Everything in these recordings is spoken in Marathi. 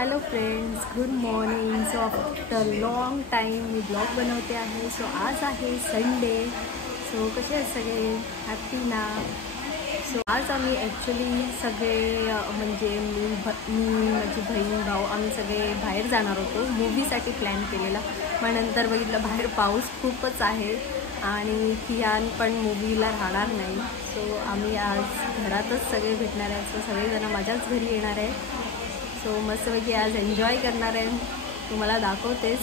Hello friends, good morning. So after long time मी ब्लॉग बनवते आहे. सो आज आहे संडे. सो कसे आहेत सगळे? हॅपी ना? सो आज आम्ही ॲक्च्युली सगळे म्हणजे मी माझी बहीण भाऊ आम्ही सगळे बाहेर जाणार होतो. मूवीसाठी प्लॅन केलेला, मग नंतर बघितलं बाहेर पाऊस खूपच आहे आणि कियान पण मूवीला राहणार नाही. सो आम्ही आज घरातच सगळे भेटणार आहे. सो सगळेजण माझ्याच घरी येणार आहे. सो मस्तपैकी आज एन्जॉय करणार आहे. तुम्हाला दाखवतेच.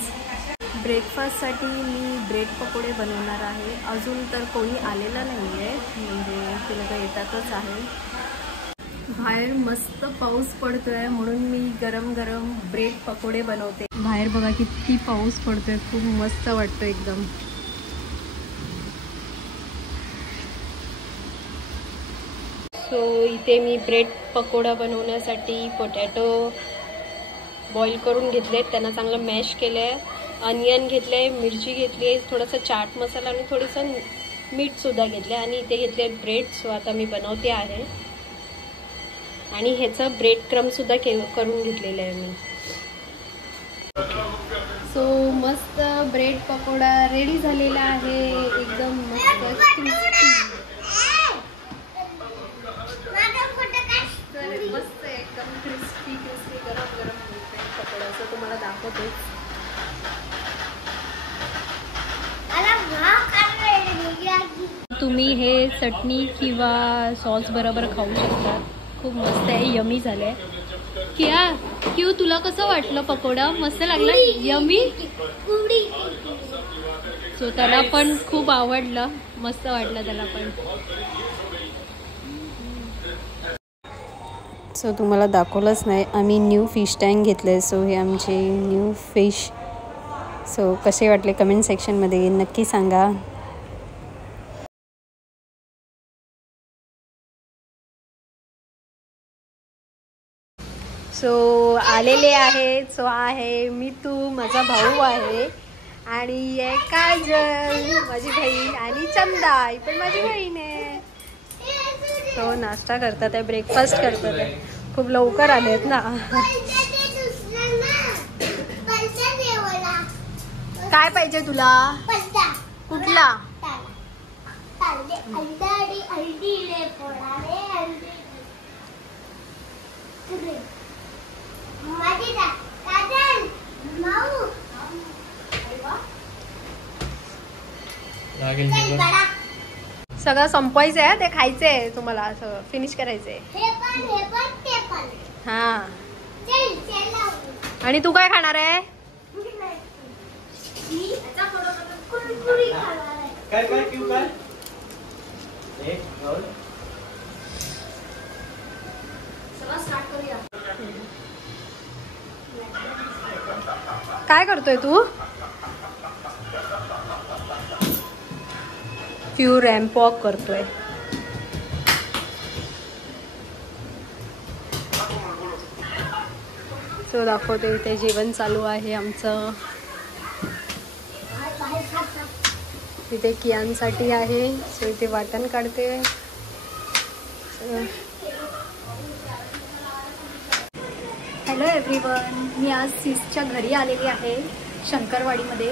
ब्रेकफास्टसाठी मी ब्रेड पकोडे बनवणार आहे. अजून तर कोणी आलेलं नाही आहे, म्हणजे ते लोक येतातच आहे. बाहेर मस्त पाऊस पडतो आहे म्हणून मी गरम गरम ब्रेड पकोडे बनवते. बाहेर बघा किती पाऊस पडतो आहे, खूप मस्त वाटतं एकदम. सो इथे मी ब्रेड पकोडा बनवण्यासाठी पोटॅटो बॉईल करून घेतले, त्यांना चांगलं मॅश केलं आहे. अनियन घेतले आहे, मिरची घेतली आहे, थोडासा चाट मसाला आणि थोडंसं मीठसुद्धा घेतलं आहे आणि इथे घेतले ब्रेड. सो आता मी बनवते आहे आणि ह्याचं ब्रेड क्रम्ससुद्धा करून घेतलेलं आहे मी. सो मस्त ब्रेड पकोडा रेडी झालेला आहे, एकदम मस्त क्रिस्पी. मस्त एकदम क्रिस्पी क्रिस्पी गरम गरम ब्रेड पकोडाचं तुम्हाला दाखवते. तुम्ही हे चटणी किंवा सॉस बरोबर खाऊ शकता. खूप मस्त आहे, यमी झालंय. क्यू तुला कसं वाटलं पकोडा? मस्त लागला, यमी. सो त्याला पण खूप आवडलं, मस्त वाटलं त्याला पण. सो तुम्हाला दाखवलंच नाही, आम्ही न्यू फिश टँक घेतले. सो हे आमचे न्यू फिश. सो कसे वाटले कमेंट सेक्शनमध्ये नक्की सांगा. सो आलेले आहे. सो आहे मी, तू, माझा भाऊ आहे आणि आहे काजल माझी बहीण आणि चंदा ही पण माझी बहीण आहे. तो नाश्ता करतात आहे, ब्रेकफास्ट करतात आहे. खूप लवकर आलेत ना. काय पाहिजे तुला? कुठला? सगळं संपवायचं आहे, ते खायचं आहे तुम्हाला, सगळं फिनिश करायचं आहे. हा, आणि तू काय खाणार आहे? काय करतोय तू? क्यू रॅम्प वॉक करतोय. सो दाखवते, इथे जेवण चालू आहे आमचं. इथे कियांसाठी आहे. सो इथे वाटण काढते. हॅलो एव्हरीवन, मी आज सीसच्या घरी आलेली आहे, शंकरवाडीमध्ये.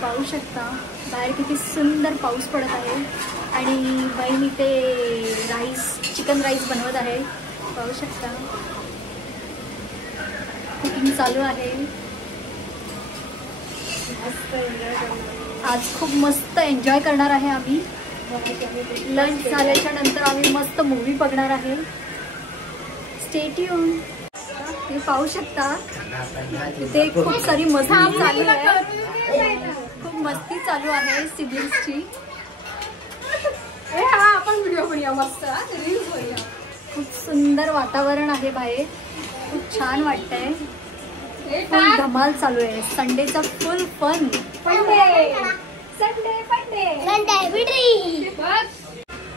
पाहू शकता बाहेर किती सुंदर पाऊस पडत आहे आणि बहीण इथे चिकन राईस बनवत आहे. पाहू शकता कुकिंग चालू आहे. मस्त एन्जॉय करणार आज, खूप मस्त एन्जॉय करणार आहे आम्ही. लंच झाल्याच्या नंतर आम्ही मस्त मूवी बघणार आहे. Stay tune. हे पाहू शकता इथे खूप सारी मस्ती चालू आहे. खूप मस्ती चालू आहे सिब्लिंग्सची. आपण व्हिडिओ बनवूया, मस्त रील्स बनवूया. खूप सुंदर वातावरण आहे बाहेर, खूप छान वाटतंय. फुल धमाल चालू आहे. संडेचा फुल फन.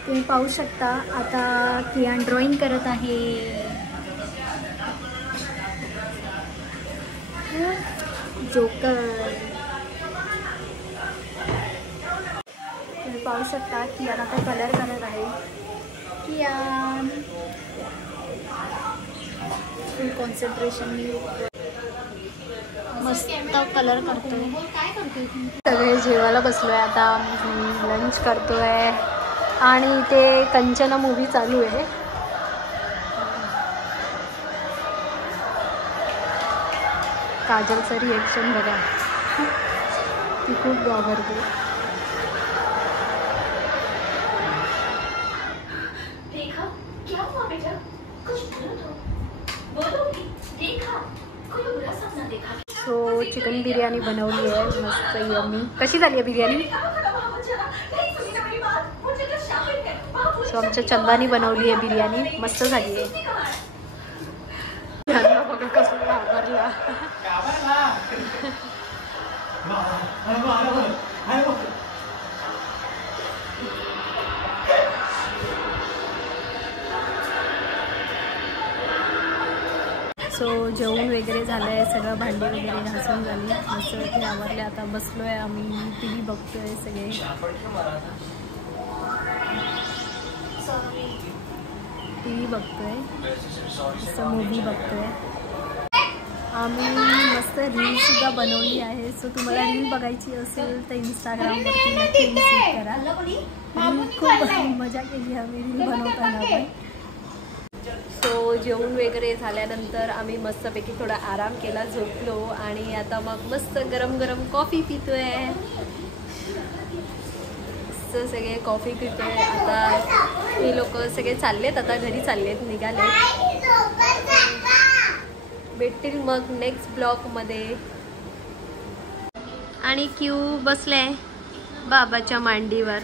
तुम्ही पाहू शकता आता कियान ड्रॉइंग करत आहे. जोकर. तुम्ही पाहू शकता कियान आता कलर करत आहे. कियान फुल कॉन्सन्ट्रेशन. मस्त कलर करतोय. सगळे जेवायला बसलोय आता. लंच करतोय आणि ते कंचना मूवी चालू आहे. काजलचं रिएक्शन बघा, ती खूप घाबरते. सो चिकन बिर्याणी बनवली आहे मस्त यम्मी. कशी झाली आहे बिर्याणी? सो आमच्या चंदानी बनवली आहे बिर्याणी, मस्त झाली आहे. बघा कसं घाबरला. सो जेवण वगैरे झालं आहे, सगळं भांडी वगैरे घासून झाली, मस्त ते आवरले. आता बसलो आहे आम्ही, टी व्ही बघतो आहे सगळे. टी व्ही बघतो आहे, मस्त मूवी बघतो आहे आम्ही. मस्त रीलसुद्धा बनवली आहे. सो तुम्हाला रील बघायची असेल तर इंस्टाग्रामवरती नक्की विजिट करा. खूप मजा केली आम्ही रील बनवताना पण. सो जेवण वगैरे झाल्यानंतर आम्ही मस्तपैकी थोडा आराम केला, झोपलो आणि आता मग मस्त गरम गरम कॉफी पितोय. मस्त सगळे कॉफी पितोय. आता हे लोक सगळे चाललेत, आता घरी चाललेत, निघाले. भेटतील मग नेक्स्ट ब्लॉगमध्ये. आणि क्यू बसले बाबाच्या मांडीवर.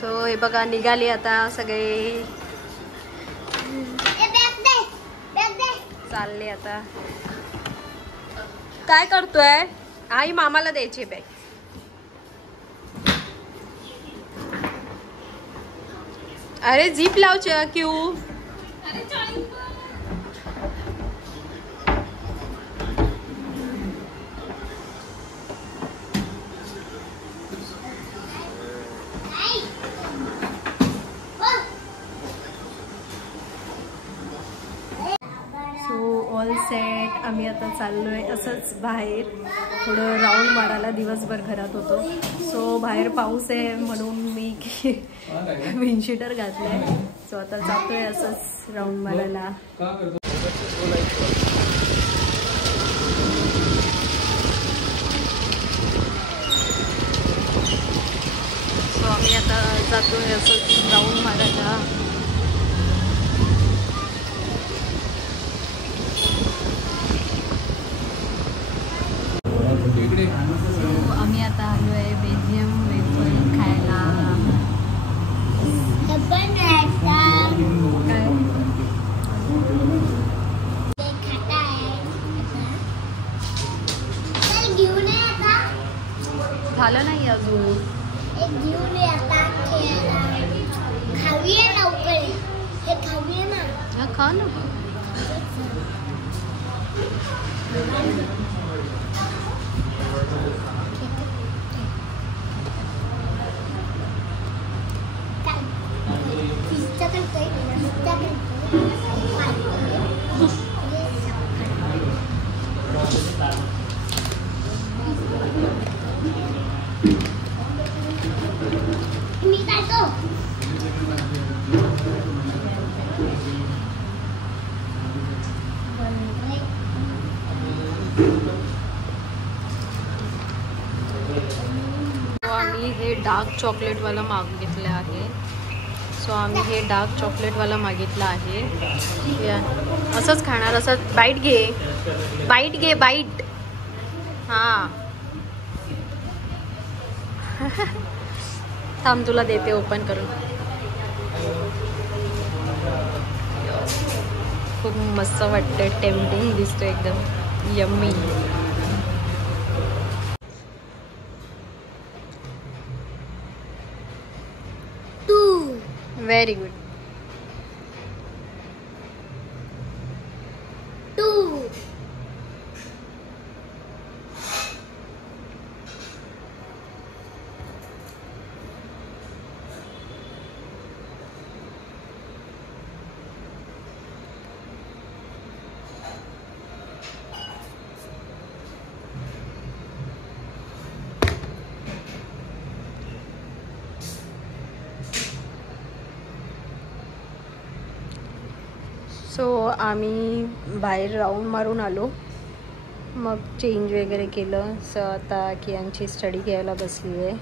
सो हे बघा निघाले आता सगळे, चालले आता. काय करतोय? आई मामाला द्यायची बॅग. अरे जीप लावच क्यू. All set. आम्ही आता चाललोय असंच बाहेर थोडं राऊंड मारायला. दिवसभर घरात होतो, सो बाहेर पाऊस आहे म्हणून मी विंडशीटर घातलंय. सो आता जातोय असंच राऊंड मारायला. सो आम्ही आता जातोय असंच राऊंड मारायला. आम्ही आता आलो आहे बेल्जियम वेफर खायला. झालं नाही अजून. खा ना. आम्ही हे डार्क चॉकलेटवाला मागितलं आहे. सो आम्ही हे डार्क चॉकलेटवाला मागितलं आहे. असंच खाणार. असं बाईट घे, बाईट घे, बाईट. हां थांब तुला देते ओपन करून. खूप मस्त वाटतं, टेम्पटिंग दिसतो एकदम यम्मी. Very good. सो आम्ही बाहेर राऊंड मारून आलो, मग चेंज वगैरे केलं. सो आता कियांची स्टडी घ्यायला बसली आहे.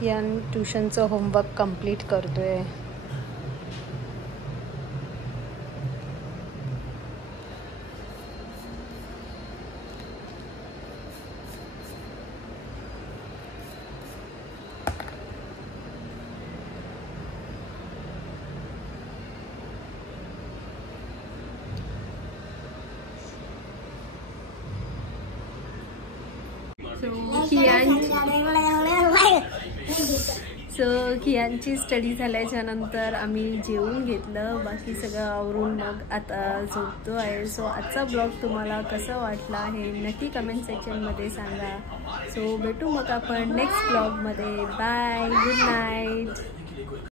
कियान ट्युशनचं होमवर्क कंप्लीट करतोय. कियांची स्टडी झाल्याच्या नंतर आम्ही जेवून घेतलं, बाकी सगळं आवरून मग आता झोपतो आहे. सो आजचा ब्लॉग तुम्हाला कसा वाटला हे नक्की कमेंट सेक्शनमध्ये सांगा. सो भेटू मग आपण नेक्स्ट ब्लॉगमध्ये. Bye, good night.